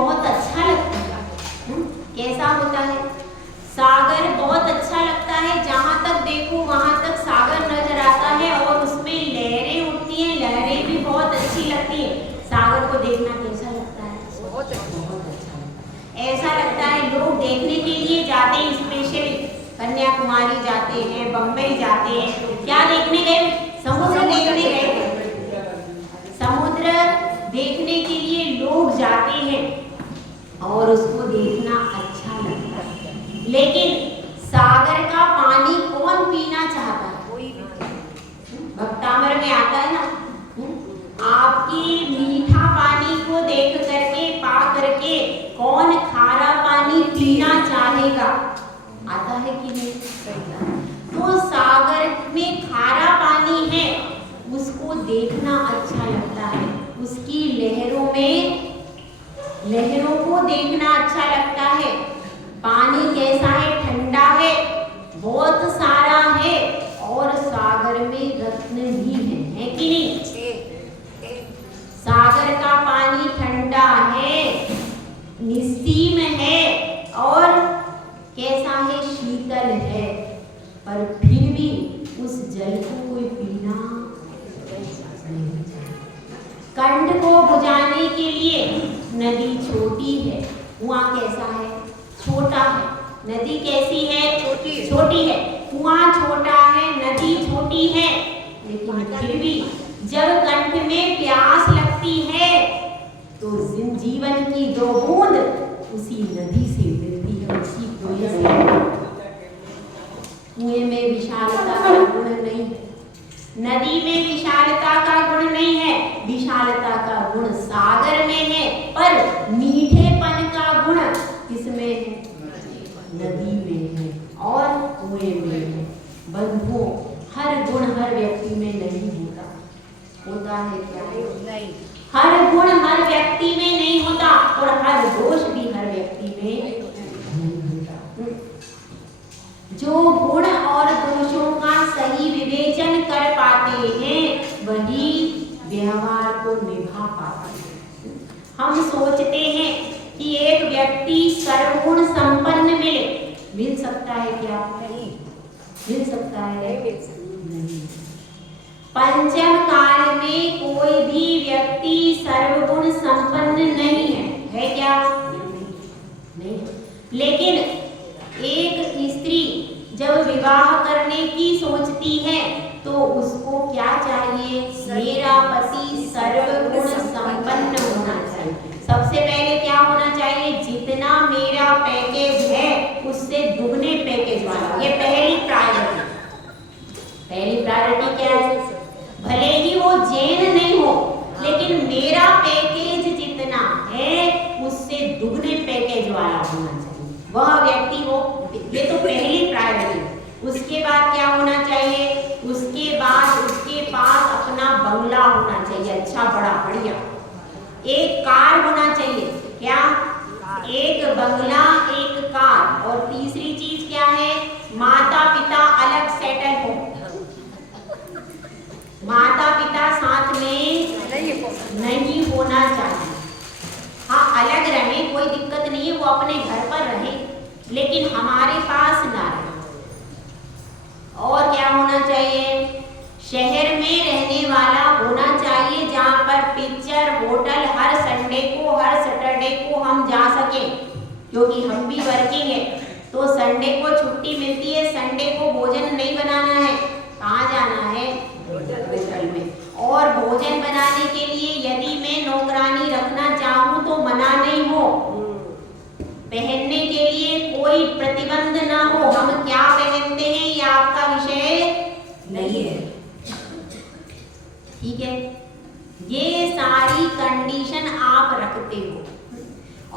बहुत अच्छा लगता है। कैसा होता है? सागर बहुत अच्छा लगता है, जहाँ तक देखो वहाँ तक सागर नजर आता है और उसमें लहरें उठती हैं, लहरें भी बहुत अच्छी लगती है। सागर को देखना कैसा लगता है? बहुत अच्छा लगता है। ऐसा लगता है लोग देखने के लिए जाते हैं, स्पेशली कन्याकुमारी जाते हैं, बम्बई जाते हैं। क्या देखने गए? समुद्र देखने गए। समुद्र देखने के लिए लोग जाते हैं और उसको देखना अच्छा लगता है, लेकिन सागर का पानी कौन पीना चाहता है? कोई भी। भक्तामर में आता है ना, आपकी मीठा पानी को देख करके, पा करके कौन खारा पानी पीना चाहेगा? आता है कि नहीं? तो सागर में खारा पानी है, उसको देखना अच्छा लगता है, उसकी लहरों को देखना अच्छा लगता है। पानी कैसा है? ठंडा है, बहुत सारा है, और सागर में रत्न भी है कि नहीं? सागर का पानी ठंडा है, निस्सीम है, और कैसा है? शीतल है, पर फिर भी उस जल को कोई पीना नहीं चाहिए। कंठ को बुझाने के लिए नदी छोटी है, कुआं कैसा है? छोटा है। नदी कैसी है? छोटी है। कुआं छोटा है, नदी छोटी है, लेकिन फिर भी जब कंठ में प्यास लगती है तो जीवन की 2 बूंद उसी नदी से मिलती है, उसी कुएं से। कुएं में विशालता का गुण नहीं है, नदी में विशालता का गुण नहीं है, विशालता का गुण सागर में है, पर मीठेपन का गुण किसमें है? नदी में है और कुएं में है। बंधुओं, हर गुण हर व्यक्ति में नहीं होता। होता है क्या? नहीं। हर गुण हर व्यक्ति में नहीं होता, और हर दोष भी हर व्यक्ति में नहीं होता। जो गुण और दोषों का सही विवेचन कर पाते हैं, वही व्यवहार को निभा पाते हैं। हम सोचते हैं कि एक व्यक्ति सर्वगुण संपन्न मिल सकता है क्या? नहीं मिल सकता है, नहीं। पंचम काल में कोई भी व्यक्ति सर्वगुण संपन्न नहीं है क्या? नहीं। लेकिन एक स्त्री जब विवाह करने की सोचती है तो उसको क्या चाहिए? मेरा पति सर्वगुण संपन्न होना चाहिए। सबसे पहले क्या होना चाहिए? जितना मेरा पैकेज है उससे दुगने पैकेज वाला। ये पहली प्रायोरिटी। पहली प्रायोरिटी क्या है? भले ही वो जैन नहीं हो, लेकिन मेरा पैकेज जितना है उससे दुगने पैकेज वाला होना चाहिए, वह व्यक्ति हो। ये तो पहली प्रायोरिटी। उसके बाद क्या होना चाहिए? उसके बाद उसके पास अपना बंगला होना चाहिए, अच्छा बड़ा बढ़िया। एक कार होना चाहिए। क्या? एक बंगला, एक कार। और तीसरी चीज क्या है? माता पिता अलग सेटल हो। माता पिता साथ में नहीं होना चाहिए। हाँ, अलग रहे, कोई दिक्कत नहीं है, वो अपने घर पर रहे, लेकिन हमारे पास ना रहे। और क्या होना चाहिए? शहर में रहने वाला होना चाहिए, जहाँ पर पिक्चर, होटल हर संडे को, हर सैटरडे को हम जा सके, क्योंकि हम भी वर्किंग है, तो संडे को छुट्टी मिलती है। संडे को भोजन नहीं बनाना है, कहाँ जाना है? होटल में। और भोजन बनाने के लिए यदि मैं नौकरानी रखना चाहूँ तो मना नहीं हो, पहनने के लिए कोई प्रतिबंध ना हो। हम क्या पहनते हैं ये आपका विषय नहीं है, ठीक है? ये सारी कंडीशन आप रखते हो,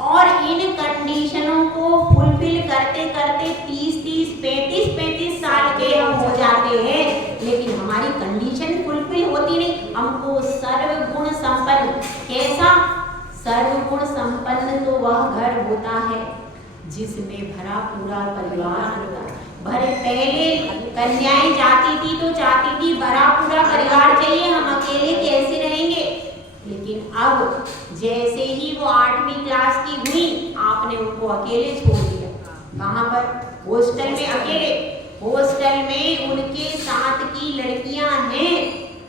और इन कंडीशनों को फुलफिल करते करते 30-30, 35-35 साल के हम हो जाते हैं, लेकिन हमारी कंडीशन फुलफिल होती नहीं। हमको सर्वगुण संपन्न, कैसा? सर्वगुण संपन्न तो वह घर होता है जिसमें भरा पूरा परिवार होता है। पहले कन्याएं जाती थी तो चाहती थी भरा पूरा परिवार चाहिए, हम अकेले कैसे रहेंगे। लेकिन अब जैसे ही वो 8वीं क्लास की उनको अकेले छोड़ दिया। कहाँ पर? हॉस्टल में अकेले। हॉस्टल में उनके साथ की लड़कियां हैं,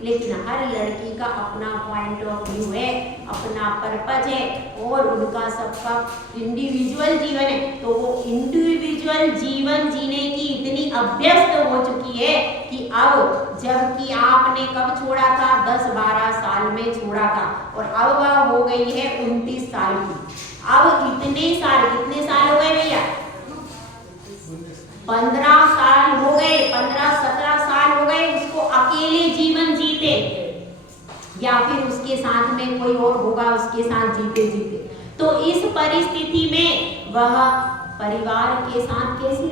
लेकिन हर लड़की का अपना पॉइंट ऑफ व्यू है, अपना पर्पज है और उनका सबका इंडिविजुअल जीवन है। तो वो इंडिविजुअल जीवन जीने की इतनी अभ्यस्त हो चुकी है कि अब, जबकि आपने कब छोड़ा था? 10-12 साल में छोड़ा था और अब वह हो गई है 29 साल की। अब इतने साल, कितने साल हो गए भैया? 15 साल हो गए, 15-17 साल हो गए उसको अकेले जीवन जीते, या फिर उसके साथ में कोई और होगा उसके साथ जीते जीते। तो इस परिस्थिति में वह परिवार के साथ कैसे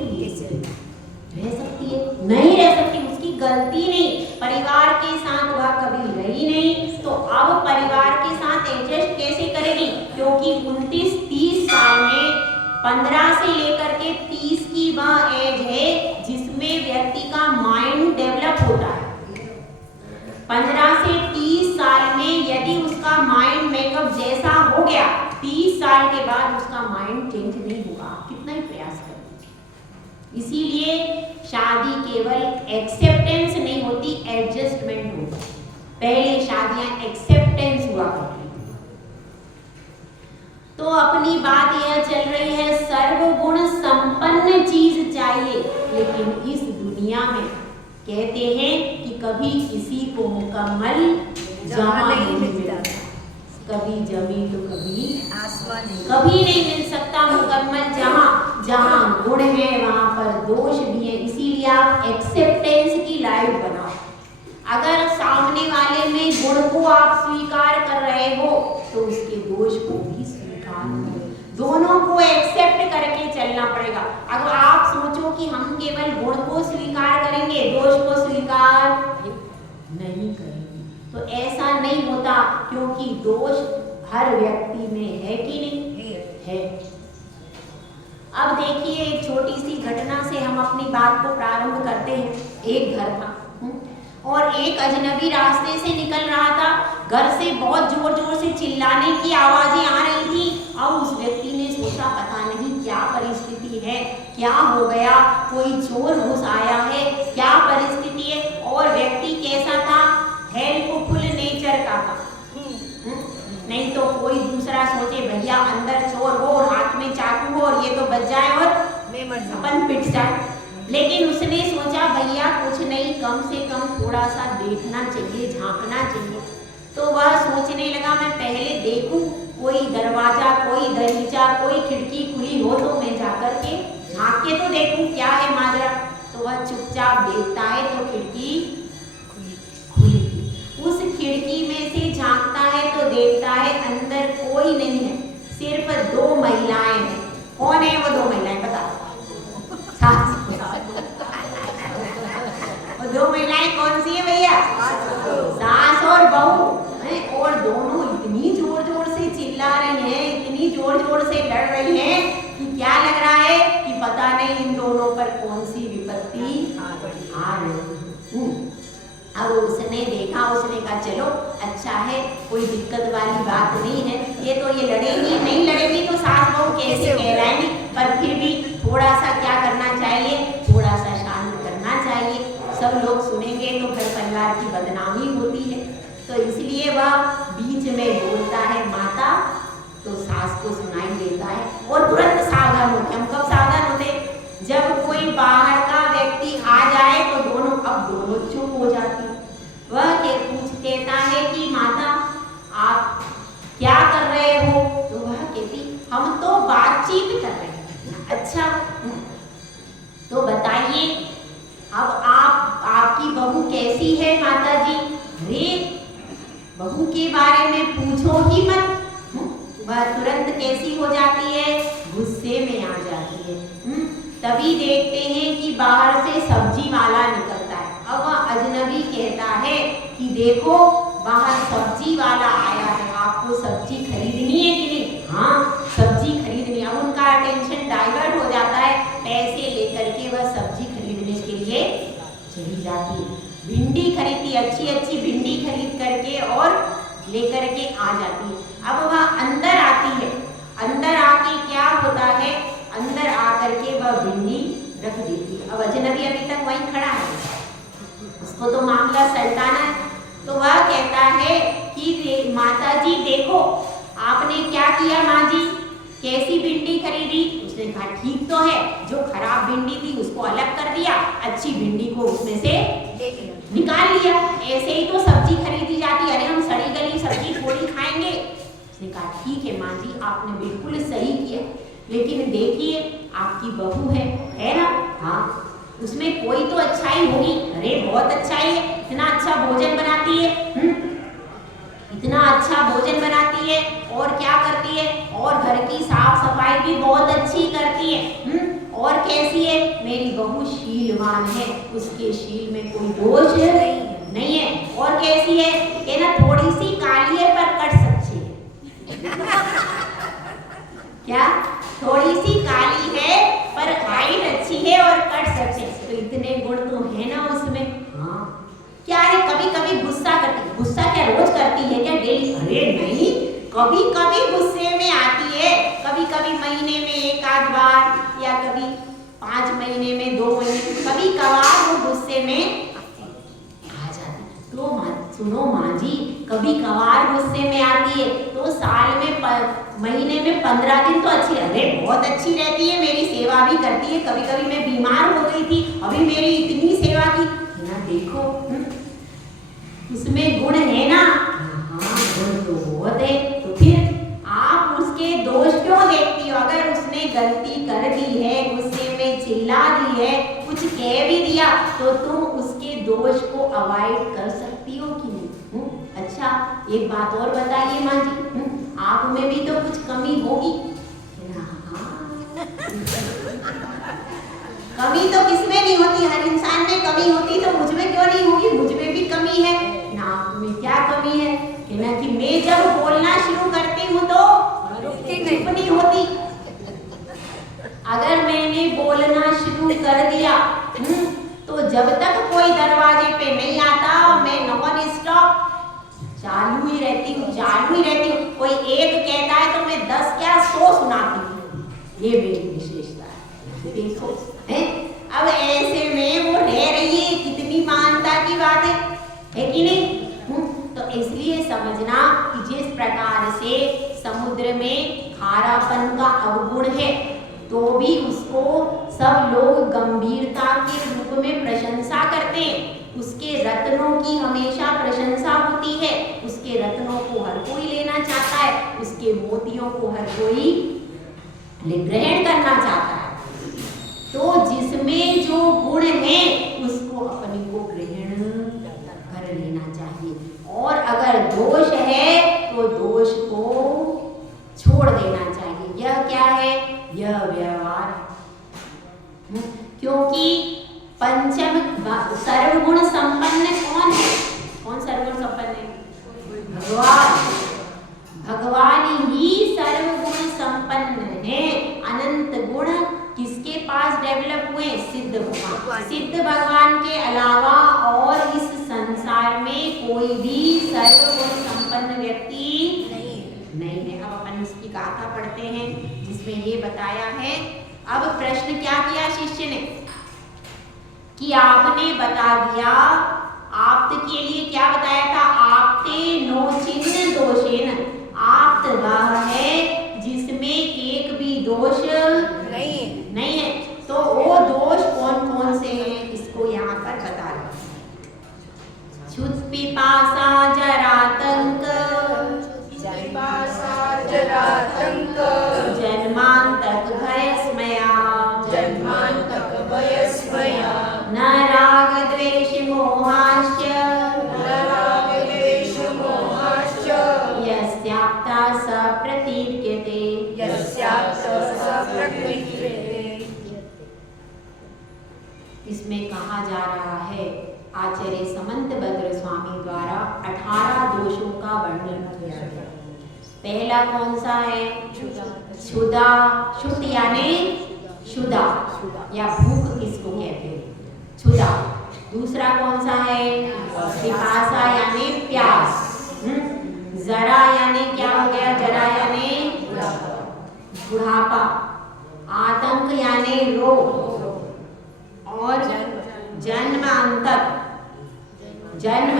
रह सकती है? नहीं रह सकती, उसकी गलती नहीं, परिवार के साथ वह कभी रही नहीं, तो अब परिवार के साथ एडजस्ट कैसे करेगी? क्योंकि 29-30 साल में 15 से लेकर के 30 की वह एज है जिसमें व्यक्ति का माइंड डेवलप होता है। 15 से 30 साल में यदि उसका माइंड मेकअप जैसा हो गया, 30 साल के बाद उसका माइंड चेंज नहीं होगा, कितना ही प्रयास करें। इसीलिए शादी केवल एक्सेप्टेंस नहीं होती, एडजस्टमेंट होता है। पहले शादियां एक्सेप्टेंस हुआ करती। तो अपनी बात यह चल रही है, सर्वगुण संपन्न चीज चाहिए, लेकिन इस दुनिया में कहते हैं कि कभी किसी को मुकम्मल जमा नहीं मिलता, कभी जमी तो कभी आसमान, कभी नहीं मिल सकता मुकम्मल जहां जहां गुण है वहां पर दोष भी है। इसीलिए आप एक्सेप्टेंस की लाइफ बनाओ। अगर सामने वाले में गुण को आप स्वीकार कर रहे हो तो उसके दोष को भी स्वीकार करो, दोनों को एक्सेप्ट करके चलना पड़ेगा। अगर आप सोचो कि हम केवल गुण को स्वीकार करेंगे, दोष को स्वीकार नहीं करेंगे, तो ऐसा नहीं होता, क्योंकि दोष हर व्यक्ति में है कि नहीं है। अब देखिए, एक छोटी सी घटना से हम अपनी बात को प्रारंभ करते हैं। एक घर था और एक अजनबी रास्ते से निकल रहा था। घर से बहुत जोर जोर से चिल्लाने की आवाजें आ रही थी। अब उस व्यक्ति ने सोचा, पता नहीं क्या परिस्थिति है, क्या हो गया, कोई चोर घुस आया है, क्या परिस्थिति है। और व्यक्ति कैसा था? हेल्पफुल नेचर का था। नहीं तो कोई दूसरा सोचे भैया अंदर चोर हो और हाथ में चाकू हो और ये तो बच जाए और अपन पिट जाए, लेकिन उसने सोचा भैया कुछ नहीं, कम से कम थोड़ा सा देखना चाहिए, झांकना चाहिए। तो वह सोचने लगा, मैं पहले देखूं कोई दरवाजा, कोई दरीचा, कोई खिड़की खुली हो तो मैं जाकर के झांक के तो देखूं क्या है माजरा। तो वह चुपचाप देखता है तो खिड़की खुली थी। उस खिड़की में से झांकता है तो देखता है अंदर कोई नहीं है, सिर्फ 2 महिलाएं हैं। कौन है वो 2 महिलाएं? बता। वो 2 महिलाएं कौन सी है भैया? सास और बहू। और दोनों इतनी जोर जोर से चिल्ला रही हैं, इतनी जोर जोर से लड़ रही हैं कि क्या लग रहा है कि पता नहीं इन दोनों पर कौन सी विपत्ति आ रही। अब उसने देखा, उसने कहा चलो अच्छा है, कोई दिक्कत वाली बात नहीं है, ये तो ये लड़ेगी, नहीं लड़ेगी तो सास बहू कैसे कहलाएंगी। पर फिर भी थोड़ा सा क्या करना चाहिए, थोड़ा सा शांत करना चाहिए। सब लोग सुनेंगे तो घर परिवार की बदनामी होती है। तो इसलिए वह बीच में बोलता है माता, तो सास को सुनाई देता है और तुरंत सावधान होते। हम कब सावधान होते? जब कोई बाहर का व्यक्ति आ जाए तो दोनों चुप हो जाती। वह कहता है कि माता आप क्या कर रहे हो? तो वह कहती हम तो बातचीत कर रहे हैं। अच्छा तो बताइए अब आपकी बहू कैसी है माता जी? अरे बहू के बारे में पूछो ही मत। वह तुरंत कैसी हो जाती है? गुस्से में आ जाती है। तभी देखते हैं कि बाहर से सब्जी वाला निकलता है। अब वह अजनबी कहता है कि देखो बाहर सब्जी वाला आया है, आपको सब्जी खरीदनी है कि नहीं? हाँ सब्जी खरीदनी। अब उनका अटेंशन डाइवर्ट हो जाता है, पैसे लेकर के वह सब्जी खरीदने के लिए चली जाती है। भिंडी खरीदती, अच्छी भिंडी खरीद करके और लेकर के आ जाती है। अब वह अंदर आती है। अंदर आके क्या होता है, आपका सल्तानत। तो वह कहता है कि माता जी देखो आपने क्या किया माँ जी, कैसी भिंडी खरीदी। उसने कहा ठीक तो है, जो खराब भिंडी थी उसको अलग कर दिया, अच्छी भिंडी को उसमें से निकाल लिया। ऐसे ही तो सब्जी खरीदी जाती, अरे हम सड़ी गली सब्जी थोड़ी खाएंगे। उसने कहा ठीक है माँ जी आपने बिल्कुल सही किया, लेकिन देखिए आपकी बहू है ना, हाँ उसमें कोई तो अच्छाई होगी। अरे बहुत अच्छाई है, इतना अच्छा भोजन बनाती है, इतना अच्छा भोजन बनाती है, और क्या करती है, और घर की साफ सफाई भी बहुत अच्छी करती है। और कैसी है, मेरी बहू शीलवान है, उसके शील में कोई दोष नहीं है। और कैसी है कि ना थोड़ी सी काली है पर कट सकती है क्या, थोड़ी सी काली है पर हाइट अच्छी है और कट सकती है। तो इतने गुण तो है ना उसमें। हाँ क्या है, कभी कभी गुस्सा करती, गुस्सा क्या रोज करती है क्या, डेली? अरे नहीं, कभी कभी गुस्से में आती है, कभी कभी महीने में एक आध बार, या कभी 5 महीने में 2 महीने, कभी कभार वो गुस्से में आ जाती। तो सुनो माँ जी, कभी कभार गुस्से में आती है तो साल में महीने में 15 दिन तो अच्छी, अरे बहुत अच्छी रहती है, मेरी सेवा भी करती है। कभी कभी मैं बीमार हो गई थी, अभी मेरी इतनी सेवा की ना, देखो उसमें गुण है ना। हाँ गुण तो बहुत है, तो फिर आप उसके दोष क्यों देखती हो? अगर उसने गलती कर दी है, गुस्से में चिल्ला दी है, कुछ कह भी दिया, तो तुम उसके दोष को अवॉइड कर सकती हो कि नहीं? अच्छा एक बात और बताइए माँ जी, आप में भी तो कुछ कमी होगी। कमी तो किसमें नहीं होती, हर इंसान में कमी होती, तो मुझ में क्यों नहीं होगी? मुझ में भी कमी है ना। आप में क्या कमी है कि ना, कि मैं जब बोलना शुरू करती हूँ तो चुप नहीं होती। अगर मैंने बोलना शुरू कर दिया तो जब तक कोई दरवाजे पे नहीं आता मैं नॉन स्टॉप चालू ही रहती हूँ, चालू ही रहती हूँ। कोई एक कहता है तो मैं 10 क्या 100 सुनाती हूँ, ये मेरी विशेषता है। देखो अब ऐसे में वो रह रही है, कितनी मानता की बात है कि नहीं? तो इसलिए समझना कि जिस प्रकार से समुद्र में खारापन का अवगुण है, तो भी उसको सब लोग गंभीरता के रूप में प्रशंसा करते हैं। उसके रत्नों की हमेशा प्रशंसा होती है, उसके रत्नों को हर कोई लेना चाहता है, उसके मोतियों को हर कोई ग्रहण करना चाहता है। तो जिसमें जो गुण है उसको अपने को ग्रहण कर लेना चाहिए, और अगर दोष है तो दोष को छोड़ देना चाहिए। यह क्या है? यह व्यवहार है। क्योंकि पंचम सर्वगुण संपन्न कौन है? कौन सर्वगुण संपन्न है? भगवान। भगवान ही सर्वगुण संपन्न है। अनंत गुण किसके पास डेवलप हुए? सिद्ध भगवान। सिद्ध भगवान के अलावा और इस संसार में कोई भी सर्वगुण संपन्न व्यक्ति नहीं है। अब अपन इसकी गाथा पढ़ते हैं जिसमें ये बताया है। अब प्रश्न क्या किया शिष्य ने कि आपने बता दिया, आप्त के लिए क्या बताया था? आपते नोचिन दोषेन। आप्त वह है जिसमें एक भी दोष नहीं है। तो वो दोष कौन कौन से हैं इसको यहाँ पर बता रहे। क्षुत् पिपासा जरातंक, जन्मांतक भयस्मया, न राग द्वेष मोहाश्च, यस्याप्ता स प्रतीक्यते। इसमें कहा जा रहा है, आचार्य समंतभद्र स्वामी द्वारा 18 दोषों का वर्णन किया है। पहला कौन सा है? क्षुधा। क्षुत यानी क्षुधा या भूख किसको कहते हैं? क्षुधा। दूसरा कौन सा है? पिपासा यानी प्यास। जरा यानी क्या हो गया? जरा यानी बुढ़ापा। आतंक यानी रोग, और जन्मांतर जन्म,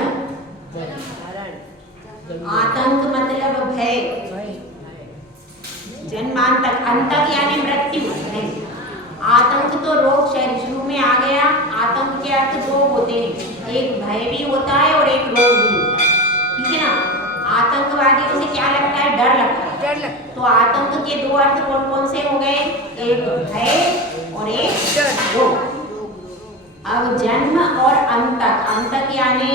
आतंक मतलब भय, जन्मांतक, अंतक यानी मृत्यु नहीं। आतंक तो रोग शरीर शुरू में आ गया। आतंक के अर्थ दो होते हैं, एक भय भी होता है और एक रोग भी होता है, ठीक है ना। आतंकवादियों से क्या लगता है? डर लगता है। डर लगता। तो आतंक के दो अर्थ कौन कौन से हो गए? एक भय और एक रोग। अब जन्म और अंतक, अंतक यानी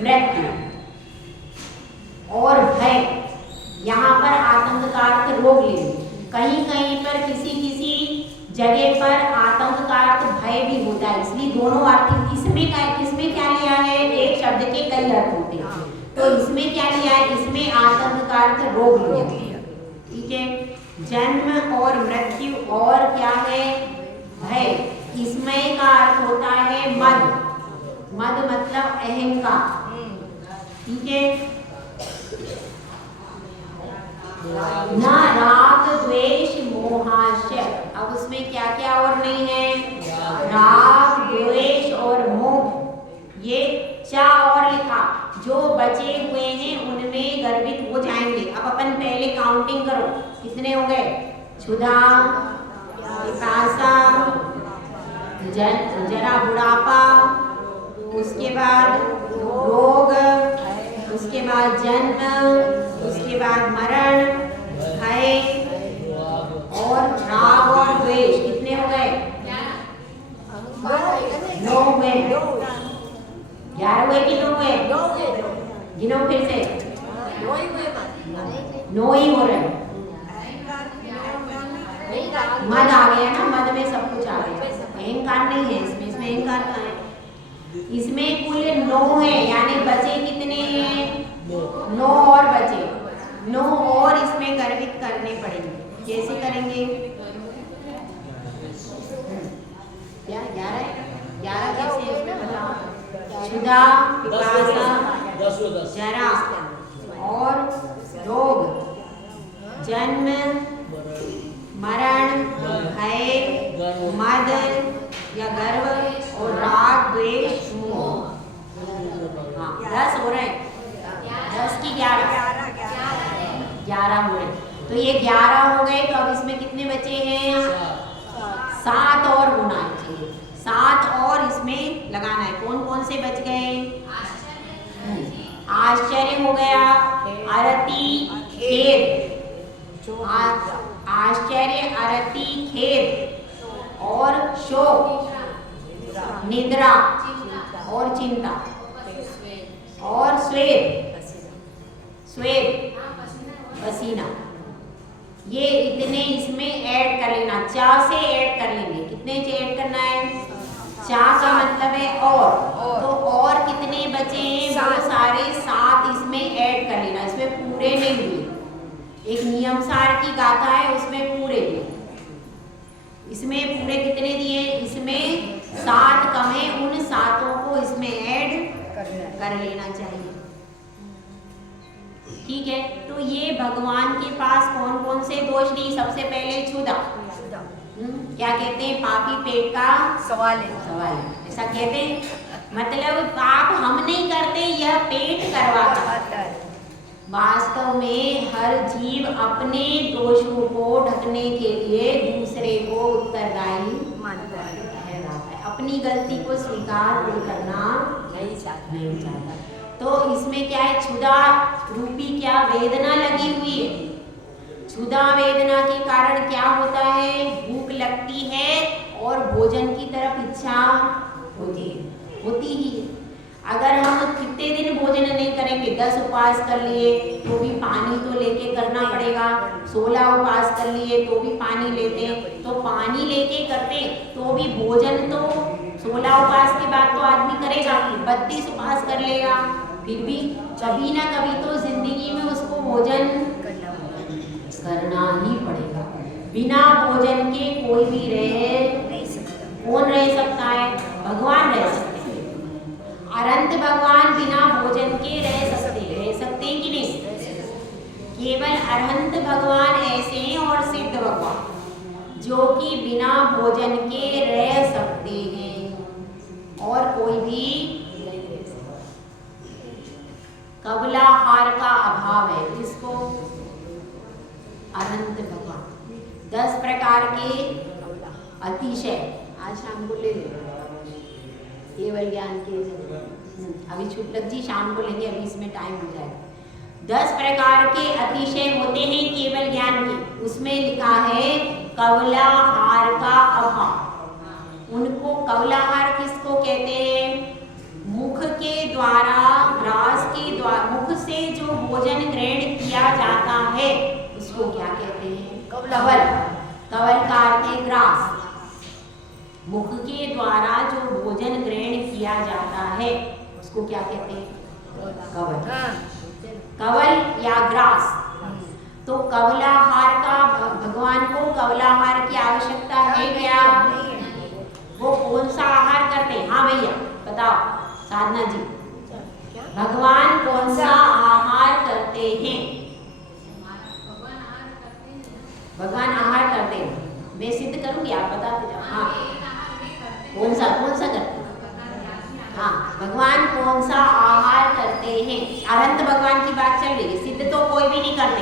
मृत्यु और भय, यहाँ पर आतंक का अर्थ रोग ले। कहीं कहीं पर किसी किसी जगह पर आतंक का अर्थ भय भी होता है, इसलिए दोनों अर्थ इसमें क्या लिया है? एक शब्द के कई अर्थ होते हैं, तो इसमें क्या लिया है? इसमें आतंक का अर्थ रोग लिया, ठीक है। जन्म और मृत्यु और क्या है? भय। इसमें का अर्थ होता है मद, मद मतलब अहंकार, ठीक है ना। राग द्वेष मोहाशय, अब उसमें क्या क्या और नहीं है? राग द्वेष और मोह, ये चा और लिखा, जो बचे हुए हैं उनमें गर्वित हो जाएंगे। अब अपन पहले काउंटिंग करो, कितने हो गए? क्षुधा, पिपासा, जरा बुढ़ापा, उसके बाद रोग, उसके बाद जन्म, उसके बाद मरण, भय और राग और द्वेष। कितने हो गए? 9 हुए। 11 हुए कि 9 हुए? गिनो फिर से। 9 ही हो रहे। मद आ गया ना, मद में सब कुछ आ गया। अहंकार नहीं है इसमें, इसमें अहंकार कहाँ है? इसमें कुल 9 है, यानी बचे कितने हैं? 9 और बचे, 9 और इसमें गर्वित करने पड़ेंगे। कैसे करेंगे? क्या 11 है? 11 कैसे इसमें बताओ? क्षुधा, पिपासा, जरा और रोग, जन्म, मरण, भय, मद या गर्व और राग द्वेष मोह। हाँ 10 हो रहे हैं, 10 की 11 हो रहे। तो ये 11 हो गए, तो अब इसमें कितने बचे हैं? 7 और होना चाहिए, 7 और इसमें लगाना है। कौन कौन से बच गए? आश्चर्य हो गया, अरति, खेद, आश्चर्य, अरति, खेद और शोक, निद्रा और चिंता और श्वेत, श्वेत पसीना। ये इतने इसमें ऐड कर लेना, चा से ऐड कर लेंगे। कितने से ऐड करना है? चा का मतलब है और, तो और कितने बचे हैं? वो सारे 7 इसमें ऐड कर लेना। इसमें पूरे नहीं हुए, एक नियम सार की गाथा है उसमें पूरे दिए, इसमें पूरे कितने दिए? इसमें 7 कम है, उन 7 को इसमें ऐड कर लेना चाहिए, ठीक है। तो ये भगवान के पास कौन कौन से दोष नहीं? सबसे पहले क्षुधा, क्या कहते हैं? पापी पेट का सवाल है, ऐसा कहते हैं। मतलब पाप हम नहीं करते, यह पेट करवाता है। वास्तव में हर जीव अपने दोषों को ढकने के लिए दूसरे को उत्तरदायी मानता है, अपनी गलती को स्वीकार करना नहीं चाहता। तो इसमें क्या है? क्षुधा रूपी क्या वेदना लगी हुई है। क्षुधा वेदना के कारण क्या होता है? भूख लगती है और भोजन की तरफ इच्छा होती ही। अगर हम कितने दिन भोजन नहीं करेंगे, 10 उपवास कर लिए तो भी पानी तो लेके करना पड़ेगा, 16 उपवास कर लिए तो भी पानी लेते हैं, तो पानी लेके करते तो भी भोजन तो 16 उपवास के बाद तो आदमी करेगा, 32 उपवास कर लेगा, फिर भी कभी ना कभी तो जिंदगी में उसको भोजन करना ही पड़ेगा। बिना भोजन के कोई भी रह नहीं सकता। कौन रह सकता है? भगवान रह सकते हैं। अनंत भगवान बिना भोजन के रह सकते हैं कि नहीं? केवल अनंत भगवान ऐसे हैं और सिद्ध भगवान जो कि बिना भोजन के रह सकते हैं और कोई भी कवलाहार का अभाव है। किसको? अनंत भगवान। 10 प्रकार के अतिशय आज शाम को ले लेंगे केवल ज्ञान के। अभी छुटक जी शाम को लेंगे, अभी इसमें टाइम हो जाएगा। 10 प्रकार के अतिशय होते हैं केवल ज्ञान के। उसमें लिखा है कवलाहार का अभाव। उनको कवलाहार किसको कहते हैं? मुख के द्वारा, ग्रास के द्वारा, मुख से जो भोजन ग्रहण किया जाता है उसको क्या कहते हैं? कवल। कवल का अर्थ है ग्रास। मुख के द्वारा जो भोजन ग्रहण किया जाता है उसको क्या कहते हैं? कवल। कवल या ग्रास। तो कवलाहार का भगवान को कवलाहार की आवश्यकता है क्या? वो कौन सा आहार करते हैं? हाँ भैया बताओ साधना जी, भगवान कौन सा आहार करते हैं? भगवान आहार करते हैं। मैं सिद्ध करूंगी, आप बताते जाओ। हाँ कौन सा करते हैं? हाँ भगवान कौन सा आहार करते हैं? अनंत भगवान की बात चल रही है। सिद्ध तो कोई भी नहीं करते।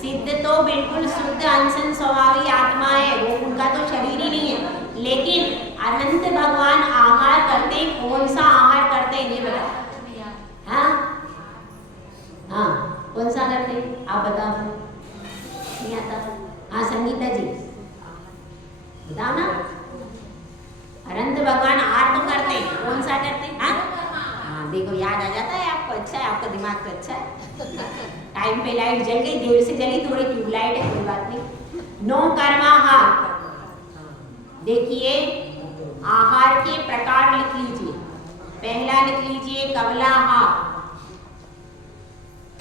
सिद्ध तो बिल्कुल शुद्ध अंशन स्वभावी आत्मा है, वो उनका तो शरीर ही नहीं है। लेकिन अनंत भगवान आहार करते हैं। कौन सा आहार करते हैं ये बताओ। हाँ कौन सा करते हैं आप बताओ। नहीं आता? हाँ संगीता जी बताओ ना। अनंत भगवान आहार तो करते हैं, कौन सा करते हैं? हाँ देखो याद आ जाता है आपको। अच्छा है, आपका दिमाग तो अच्छा है। टाइम पे लाइट जल गई, देर से जली, थोड़ी ट्यूबलाइट है, कोई बात नहीं। नो कर्माहार। देखिए आहार के प्रकार लिख लीजिए। पहला लिख लीजिए कवलाहार।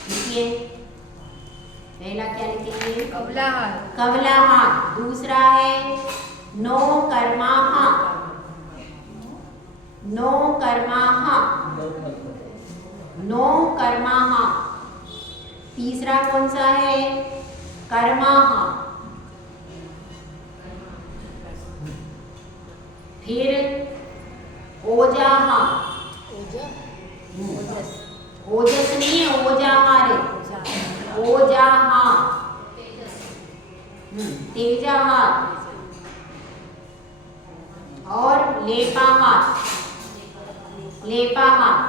लिखिए पहला क्या लिखेंगे? कवलाहार। कवलाहार। दूसरा है नो कर्माहार। नो कर्माहार। नो कर्माहार। तीसरा कौन सा है? कर्माहार। फिर ओजाहार। ओजस नहीं है, ओजाहार है। ओजाहार। तेजाहार और लेपाहार। लेपाहार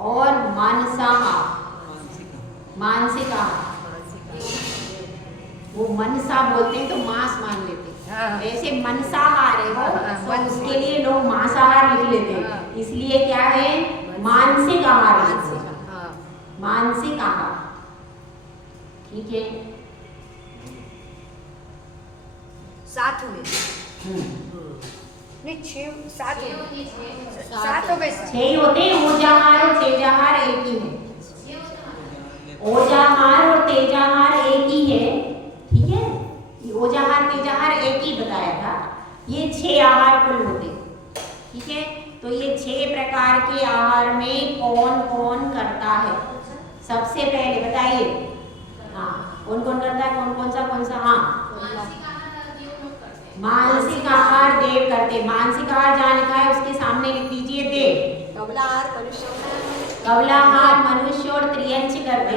और मानसाहार। मानसिक आहार। वो मनसा बोलते हैं तो मांस मान लेते हैं। वैसे मनसाहार है वो, तो उसके लिए लोग मांसाहार लिख लेते हैं। इसलिए क्या है? मानसिक आहार। मानसिक आहार। ठीक है। 7 हुए। नहीं 6 7 हुए। 7 हो गए। 6 होते हैं। ओजाहार और तेजाहार एक ही है। ओजाहार और तेजाहार एक ही है। ठीक है, ओजाहार तेजाहार एक ही बताया था। ये 6 आहार कुल होते। ठीक है, तो ये 6 प्रकार के आहार में कौन कौन करता है? सबसे पहले बताइए। हाँ कौन कौन करता है? कौन सा? हाँ मानसिक आहार देव करते। मानसिक आहार जहाँ लिखा है उसके सामने लिख दीजिए देव। कवलाहार मनुष्य और त्रियंच करते।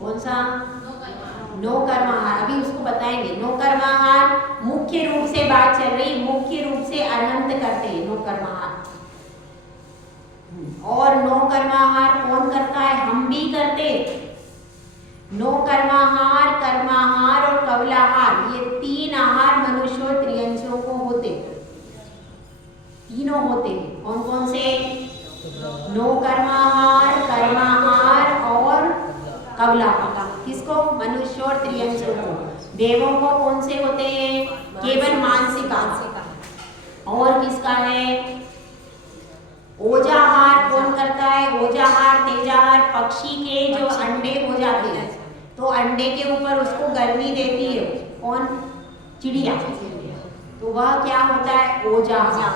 कौन सा? नो कर्माहार। अभी उसको बताएंगे। नो कर्माहार मुख्य रूप से बात चल रही, मुख्य रूप से अनंत करते हैं नो कर्माहार। और नो कर्माहार कौन करता है? हम भी करते। नो कर्माहार, कर्माहार और कवलाहार ये 3 आहार मनुष्य और त्रियंचों को होते। तीनों होते हैं। कौन कौन से? नो कर्माहार, कर्माहार और कवलाहार। किसको? मनुष्य और त्रियंचों को। देवों को कौन से होते हैं? केवल मानसिक आहार। और किसका है? ओजाहार कौन करता है? ओजाहार तेजाहार पक्षी के जो अंडे हो जाते हैं तो अंडे के ऊपर उसको गर्मी देती है कौन? चिड़िया। तो वह क्या होता है? ओजाहार।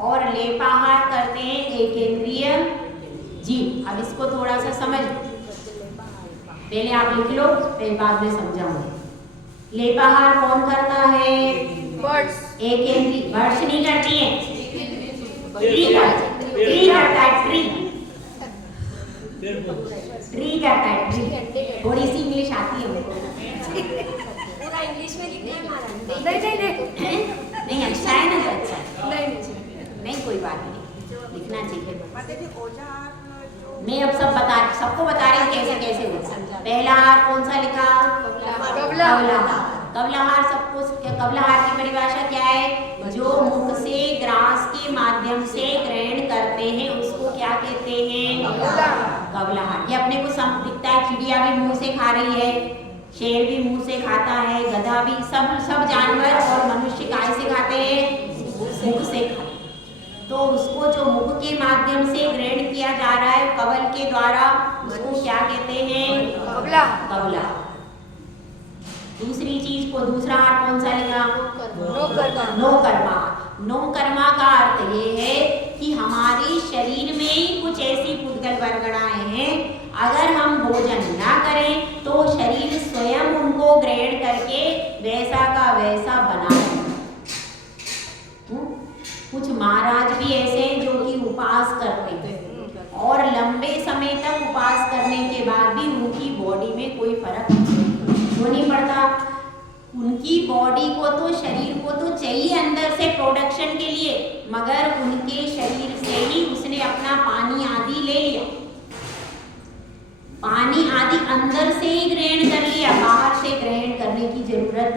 और लेपाहार करते हैं एकेंद्रिय जीव। अब इसको थोड़ा सा समझ, पहले आप लिख लो, फिर बाद में समझाऊंगी। लेपाहार कौन करता है? बर्ड्स। एकेंद्रिय। बर्ड्स नहीं करती है। ट्री करता है, ट्री करता है, ट्री। थोड़ी सी इंग्लिश आती है मुझको। पूरा इंग्लिश में लिखना है महाराज। नहीं नहीं अच्छा है ना, तो अच्छा है। नहीं नहीं कोई बात नहीं, लिखना चाहिए। माता जी औजार मैं अब सबको बता रही हूँ कैसे कैसे होता है। पहला हार कौन सा लिखा? कबला। कबला हार। सबको कबला हार की परिभाषा क्या है? जो मुख से ग्रास के माध्यम से ग्रहण करते हैं उसको क्या कहते हैं? कबला हार। ये अपने को दिखता है, चिड़िया भी मुंह से खा रही है, शेर भी मुंह से खाता है, गधा भी, सब जानवर और मनुष्य काय से खाते हैं? मुख से खाते। तो उसको जो मुख के माध्यम से ग्रहण किया जा रहा है कवल के द्वारा, उसको क्या कहते हैं? कबला। दूसरी चीज को दूसरा हार कौन सा लिखा? नो कर्मा। नो कर्मा का अर्थ ये है कि हमारे शरीर में ही कुछ ऐसी पुद्गल वर्गणाएं हैं, अगर हम भोजन ना करें तो शरीर स्वयं उनको ग्रहण करके वैसा का वैसा बना है। कुछ महाराज भी ऐसे हैं जो कि उपास करते हैं और लंबे समय तक उपास करने के बाद भी उनकी बॉडी में कोई फर्क नहीं पड़ता। उनकी बॉडी को तो, शरीर को तो चाहिए अंदर से प्रोडक्शन के लिए, मगर उनके शरीर से ही उसने अपना पानी आदि ले लिया, पानी आदि अंदर से ही ग्रहण कर लिया, बाहर से ग्रहण करने की जरूरत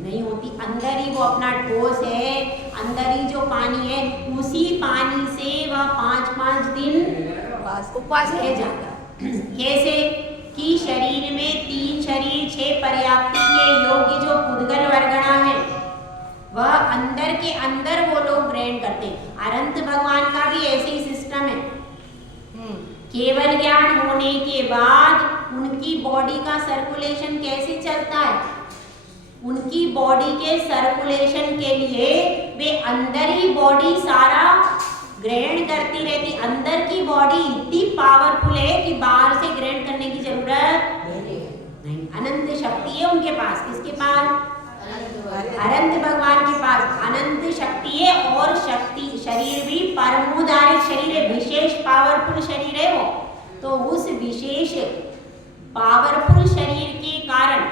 नहीं होती। अंदर ही वो अपना ठोस है, अंदर ही जो पानी है उसी पानी से वह 5-5 दिन उपास रह जाता। कैसे कि शरीर में 3 शरीर 6 पर्याप्ति के योग्य जो पुद्गल वर्गणा है वह अंदर के अंदर वो लोग ग्रहण करते हैं। अनंत भगवान का भी ऐसे ही सिस्टम है। केवल ज्ञान होने के बाद उनकी बॉडी का सर्कुलेशन कैसे चलता है? उनकी बॉडी के सर्कुलेशन के लिए वे अंदर ही बॉडी सारा ग्रहण करती रहती। अंदर की बॉडी इतनी पावरफुल है कि बाहर से ग्रहण करने की जरूरत नहीं। अनंत शक्ति है उनके पास। किसके पास? अनंत भगवान के पास अनंत शक्ति है। और शक्ति शरीर भी परमोदारिक शरीर है, विशेष पावरफुल शरीर है वो। तो उस विशेष पावरफुल शरीर के कारण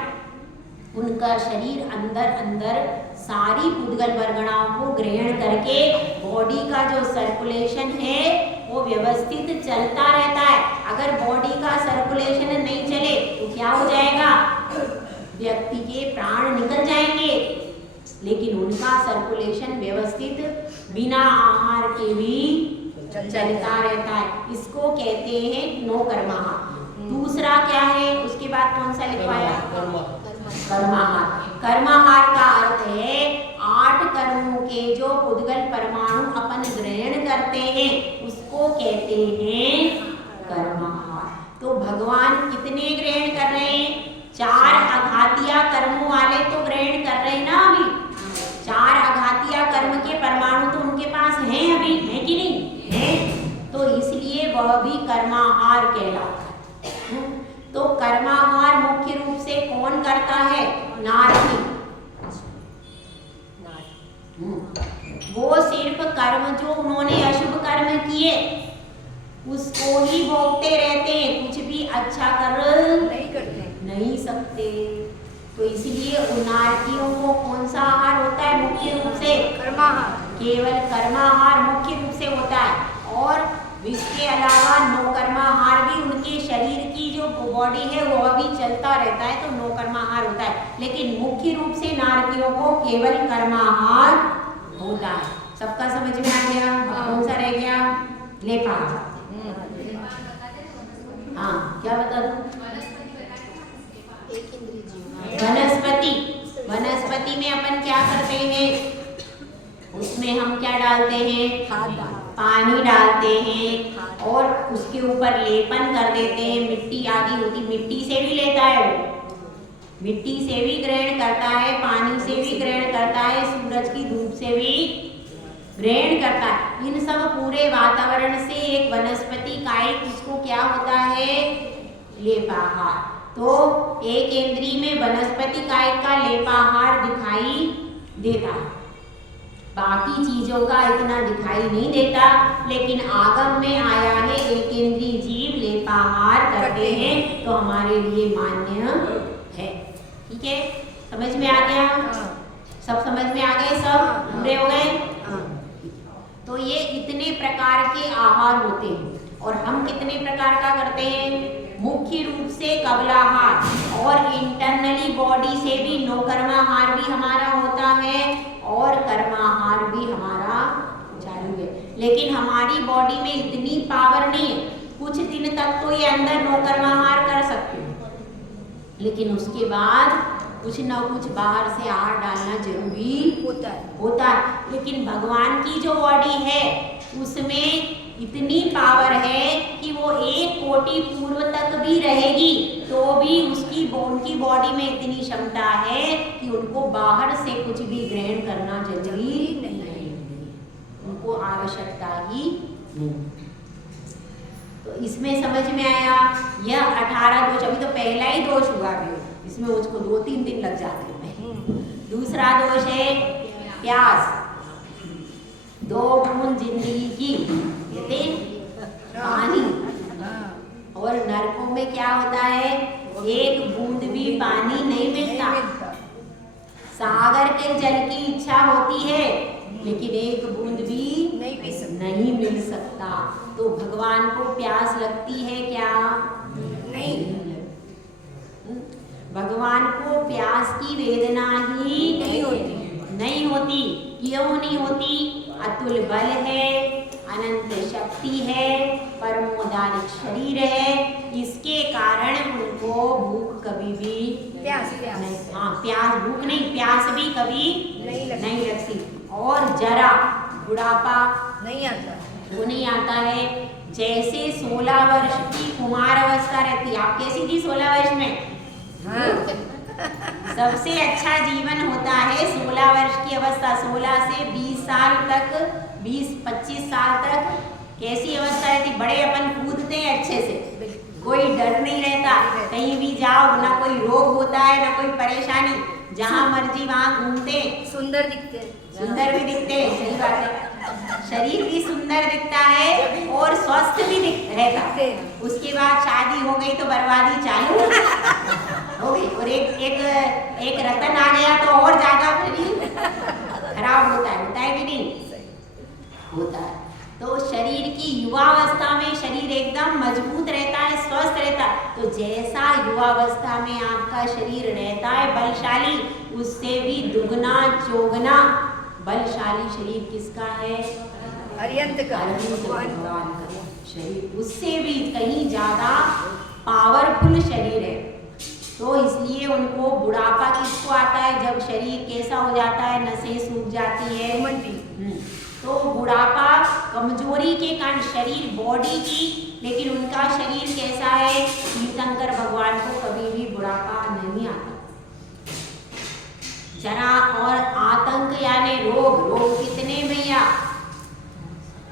उनका शरीर अंदर सारी पुद्गल वर्गणाओं को ग्रहण करके बॉडी का जो सर्कुलेशन है वो व्यवस्थित चलता रहता है। अगर बॉडी का सर्कुलेशन नहीं चले तो क्या हो जाएगा? व्यक्ति के प्राण निकल जाएंगे। लेकिन उनका सर्कुलेशन व्यवस्थित बिना आहार के भी चलता रहता है। इसको कहते हैं नो कर्मा। दूसरा क्या है? उसके बाद कौन सा लिखवाया? कर्माहार। कर्माहार का अर्थ है 8 कर्मों के जो पुद्गल परमाणु अपन ग्रहण करते हैं उसको कहते हैं कर्माहार। तो भगवान कितने ग्रहण कर रहे हैं? 4 अघातिया कर्मों वाले तो ग्रहण कर रहे हैं ना अभी। 4 अघातिया कर्म के परमाणु तो उनके पास हैं अभी, है कि नहीं है? तो इसलिए वह भी कर्माहार कहलाता है। तो कर्माहार मुख्य रूप से कौन करता है? नारकी। वो सिर्फ कर्म जो उन्होंने अशुभ कर्म किए उसको ही भोगते रहते हैं, कुछ भी अच्छा कर नहीं सकते। तो इसलिए उन नारकियों को कौन सा आहार होता है? मुख्य रूप से कर्माहार। केवल कर्माहार मुख्य रूप से होता है। और इसके अलावा नो कर्माहार भी उनके शरीर की जो बॉडी है वो भी चलता रहता है, तो नो कर्माहार होता है। लेकिन मुख्य रूप से नारकियों को केवल कर्माहार होता है। सबका समझ में आ गया? कौन सा रह गया? लेपाहार। हाँ, क्या बता दूं? वनस्पति। वनस्पति में अपन क्या करते हैं? उसमें हम क्या डालते हैं? पानी डालते हैं और उसके ऊपर लेपन कर देते हैं। मिट्टी आदि होती, मिट्टी से भी लेता है वो, मिट्टी से भी ग्रहण करता है, पानी से भी ग्रहण करता है, सूरज की धूप से भी ग्रहण करता है। इन सब पूरे वातावरण से एक वनस्पति कायिक उसको क्या होता है? लेपाहार। तो एक इंद्री में वनस्पति कायिक का लेपाहार दिखाई देता है। बाकी चीजों का इतना दिखाई नहीं देता, लेकिन आगम में आया है एक इंद्रिय जीव लेपाहार करते हैं तो हमारे लिए मान्य है। ठीक है, समझ में आ गया? सब समझ में आ गए? सब पूरे हो गए? तो ये इतने प्रकार के आहार होते हैं और हम कितने प्रकार का करते हैं? मुख्य रूप से कबलाहार और इंटरनली बॉडी से भी नौकर्माहार भी हमारा होता है और कर्माहार भी हमारा चालू है। लेकिन हमारी बॉडी में इतनी पावर नहीं है, कुछ दिन तक तो ये अंदर नौकर्माहार कर सकते हैं, लेकिन उसके बाद कुछ ना कुछ बाहर से आहार डालना जरूरी होता है। लेकिन भगवान की जो बॉडी है उसमें इतनी पावर है कि वो 1 कोटि पूर्व तक भी रहेगी तो भी उनकी बॉडी में इतनी क्षमता है कि उनको बाहर से कुछ भी ग्रहण करना जरूरी नहीं, उनको आवश्यकता ही नहीं। तो इसमें समझ में आया यह 18 दोष। अभी तो पहला ही दोष हुआ भी, इसमें उसको 2-3 दिन लग जाते हैं। दूसरा दोष है प्यास। 2 बूंद जिंदगी की कहते पानी, और नरकों में क्या होता है? 1 बूंद भी पानी नहीं मिलता। सागर के जल की इच्छा होती है लेकिन 1 बूंद भी नहीं मिल सकता। तो भगवान को प्यास लगती है क्या? नहीं। भगवान को प्यास की वेदना ही नहीं होती। क्यों नहीं होती? अतुल बल है, अनंत शक्ति है, परमोदारिक शरीर है, इसके कारण उनको भूख कभी भी प्यास भूख नहीं, प्यास भी कभी नहीं लगती। और जरा बुढ़ापा वो नहीं आता है। जैसे 16 वर्ष की कुमार अवस्था रहती है, आप कैसी थी 16 वर्ष में? सबसे अच्छा जीवन होता है 16 वर्ष की अवस्था। 16 से 20 साल तक, 20-25 साल तक कैसी अवस्था रहती? बड़े अपन कूदते हैं अच्छे से, कोई डर नहीं रहता, कहीं भी जाओ ना कोई रोग होता है ना कोई परेशानी, जहाँ मर्जी वहाँ घूमते, सुंदर भी दिखते हैं। सही बात है, शरीर भी सुंदर दिखता है और स्वस्थ भी रहता। उसके बाद शादी हो गई तो बर्बादी चालू हो गई, और एक रतन आ गया तो और ज्यादा शरीर खराब होता है कि नहीं? होता है। तो शरीर की युवावस्था में शरीर एकदम मजबूत रहता है, स्वस्थ रहता है। तो जैसा युवावस्था में आपका शरीर रहता है बलशाली, उससे भी दुगना चौगना बलशाली शरीर किसका है? अरिहंत का, भगवान का शरीर, उससे भी कहीं ज्यादा पावरफुल शरीर है। तो इसलिए उनको बुढ़ापा किसको आता है? जब शरीर कैसा हो जाता है, नसें सूख जाती है। तो बुढ़ापा कमजोरी के कारण, शरीर बॉडी की, लेकिन उनका शरीर कैसा है? तीर्थंकर भगवान को कभी भी बुढ़ापा नहीं आता। जरा और आतंक यानी रोग कितने भैया?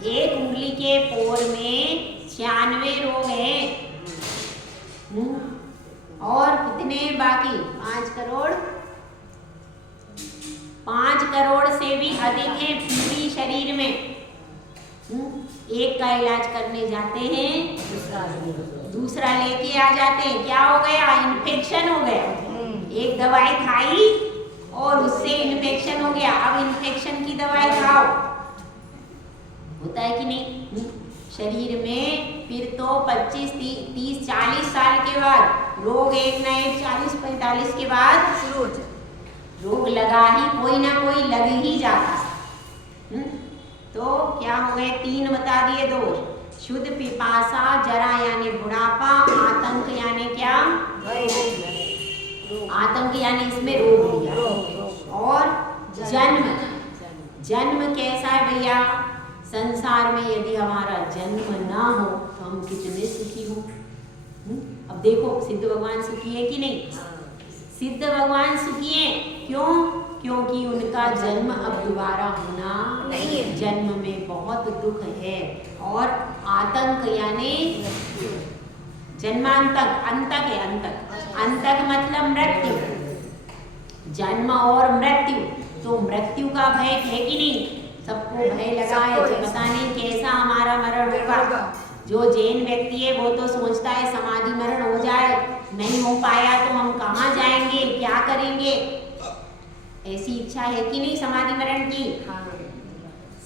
1 उंगली के पोर में 96 रोग हैं। और कितने बाकी? 5 करोड़, 5 करोड़ से भी अधिक है पूरी शरीर में। एक का इलाज करने जाते हैं, दूसरा लेके आ जाते हैं। क्या हो गया? इन्फेक्शन हो गया। एक दवाई खाई और उससे इन्फेक्शन हो गया, अब इन्फेक्शन की दवाई खाओ। होता है कि नहीं? शरीर में फिर तो 25, 30, 40 साल के बाद रोग एक ना एक, 40-45 के बाद शुरू हो जाए। रोग लगा ही, कोई ना कोई लग ही जाता है। तो क्या हो गए? 3 बता दिए दोष। शुद्ध पिपासा, जरा यानी बुढ़ापा, आतंक यानी क्या? आतंक यानी इसमें रोग लिया, और जन्म कैसा है भैया? संसार में यदि हमारा जन्म ना हो तो हम कितने सुखी हो। अब देखो, सिद्ध भगवान सुखी है कि नहीं? सिद्ध भगवान सुखी है। क्यों? क्योंकि उनका जन्म अब दोबारा होना नहीं है। जन्म में बहुत दुख है। और आतंक यानी जन्मांतक, अंतक है, अंतक मतलब मृत्यु। जन्म और मृत्यु, तो मृत्यु का भय है कि नहीं? सबको भय लगा है कि पता नहीं कैसा हमारा मरण होगा। जो जैन व्यक्ति है वो तो सोचता है समाधि मरण हो जाए, नहीं हो पाया तो हम कहाँ जाएंगे, क्या करेंगे, ऐसी इच्छा है कि नहीं समाधि मरण की?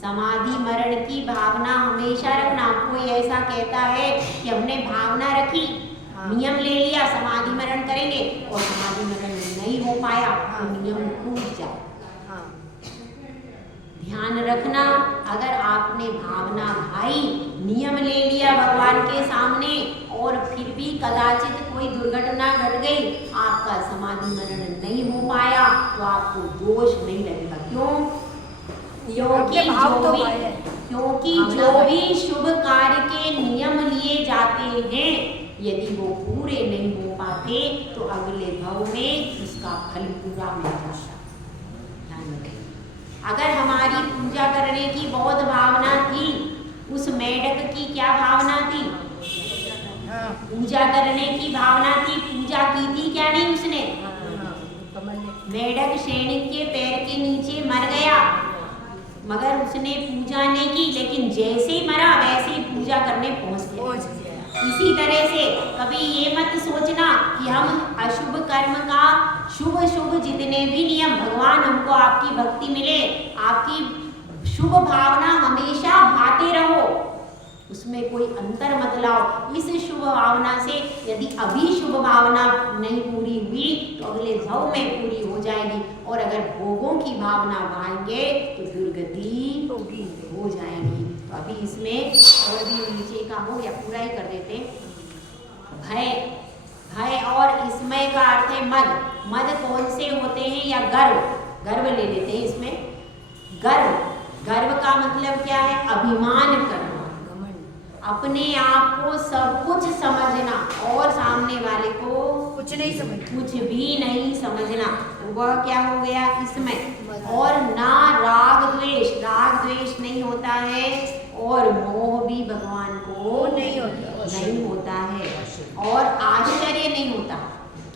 समाधि मरण की भावना हमेशा रखना। कोई ऐसा कहता है कि हमने भावना रखी, नियम ले लिया समाधि मरण करेंगे और समाधि मरण नहीं हो पाया तो नियम टूट जाए। ध्यान रखना, अगर आपने भावना भाई नियम ले लिया भगवान के सामने और फिर भी कदाचित कोई दुर्घटना घट गई, आपका समाधि मरण नहीं हो पाया तो आपको दोष नहीं लगेगा। क्यों? क्योंकि जो भी शुभ कार्य के नियम लिए जाते हैं यदि वो पूरे नहीं हो पाते तो अगले भव में उसका फल पूरा मिल जाता। ध्यान रखें। अगर हमारी पूजा करने की बहुत भावना थी, उस मेढक की क्या भावना थी? पूजा करने की भावना थी, पूजा की थी क्या नहीं उसने? मेढक सैनिक के पैर के नीचे मर गया मगर उसने पूजा नहीं की, लेकिन जैसे ही मरा वैसे ही पूजा करने पहुंच गया। इसी तरह से कभी ये मत सोचना कि हम अशुभ कर्म का शुभ शुभ जितने भी नियम, भगवान हमको आपकी भक्ति मिले, आपकी शुभ भावना हमेशा भाते रहो, उसमें कोई अंतर मत लाओ। इस शुभ भावना से यदि अभी शुभ भावना नहीं पूरी हुई तो अगले भव में पूरी हो जाएगी, और अगर भोगों की भावना भाएंगे तो दुर्गति हो जाएगी। तो अभी इसमें और भी नीचे का हो या पूरा ही कर देते। भय, भय और इसमय का अर्थ है मद। मद कौन से होते हैं? या गर्व, गर्व ले लेते हैं इसमें। गर्व, गर्व का मतलब क्या है? अभिमान करना, अपने आप को सब कुछ समझना और सामने वाले को कुछ नहीं समझना, कुछ भी नहीं समझना, वह क्या हो गया इसमें। और ना राग द्वेष, राग द्वेष नहीं होता है, और मोह भी भगवान को नहीं होता है, और आश्चर्य नहीं होता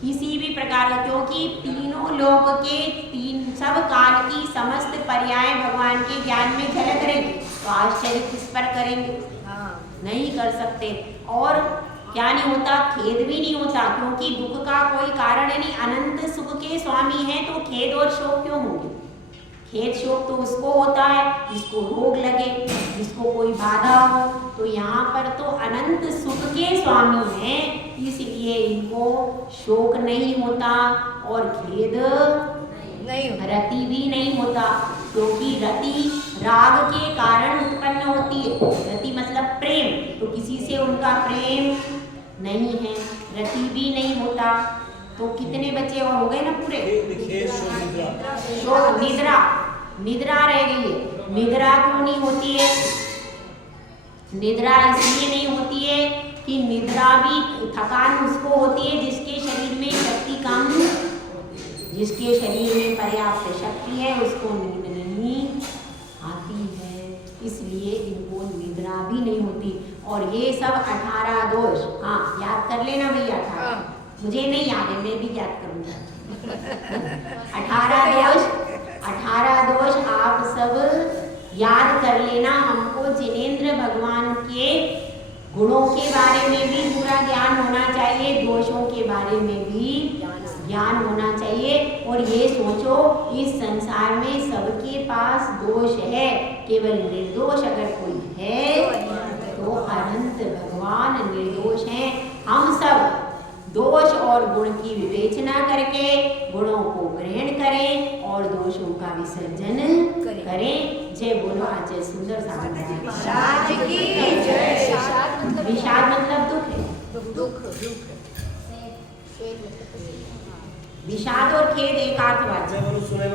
किसी भी प्रकार का, क्योंकि तीनों लोक के तीन सब काल की समस्त पर्याय भगवान के ज्ञान में झलक रही, तो आश्चर्य किस पर करेंगे? नहीं कर सकते। और क्या नहीं होता? खेद भी नहीं होता, क्योंकि दुख का कोई कारण नहीं, अनंत सुख के स्वामी हैं तो खेद और शोक क्यों होंगे? खेद शोक तो उसको होता है जिसको रोग लगे, जिसको कोई बाधा हो, तो यहाँ पर तो अनंत सुख के स्वामी हैं, इसलिए इनको शोक नहीं होता और खेद नहीं, रति भी नहीं होता, क्योंकि रति राग के कारण उत्पन्न होती है। रति मतलब प्रेम, तो किसी से उनका प्रेम नहीं है, रति भी नहीं होता। तो कितने बच्चे और हो गए ना पूरे? शोक, निद्रा, निद्रा रह गई है। निद्रा क्यों नहीं होती है? निद्रा इसलिए नहीं होती है कि निद्रा भी थकान उसको होती है जिसके शरीर में शक्ति कम, जिसके शरीर में पर्याप्त शक्ति है उसको नींद नहीं आती है, इसलिए इनको निद्रा भी नहीं होती। और ये सब 18 दोष, हाँ याद कर लेना भैया, 18 मुझे नहीं याद है, मैं भी याद करूँगा। 18 दोष आप सब याद कर लेना। हमको जिनेंद्र भगवान के गुणों के बारे में भी पूरा ज्ञान होना चाहिए, दोषों के बारे में भी ज्ञान होना चाहिए। और ये सोचो इस संसार में सबके पास दोष है, केवल निर्दोष अगर कोई है तो अनंत भगवान निर्दोष हैं। हम सब दोष और गुण की विवेचना करके गुणों को ग्रहण करें और दोषों का विसर्जन करें। जय बोलो आज जय सुंदर सागर विषाद मतलब दुख है, दुख, विषाद और खेद एक अर्थ वाच्य।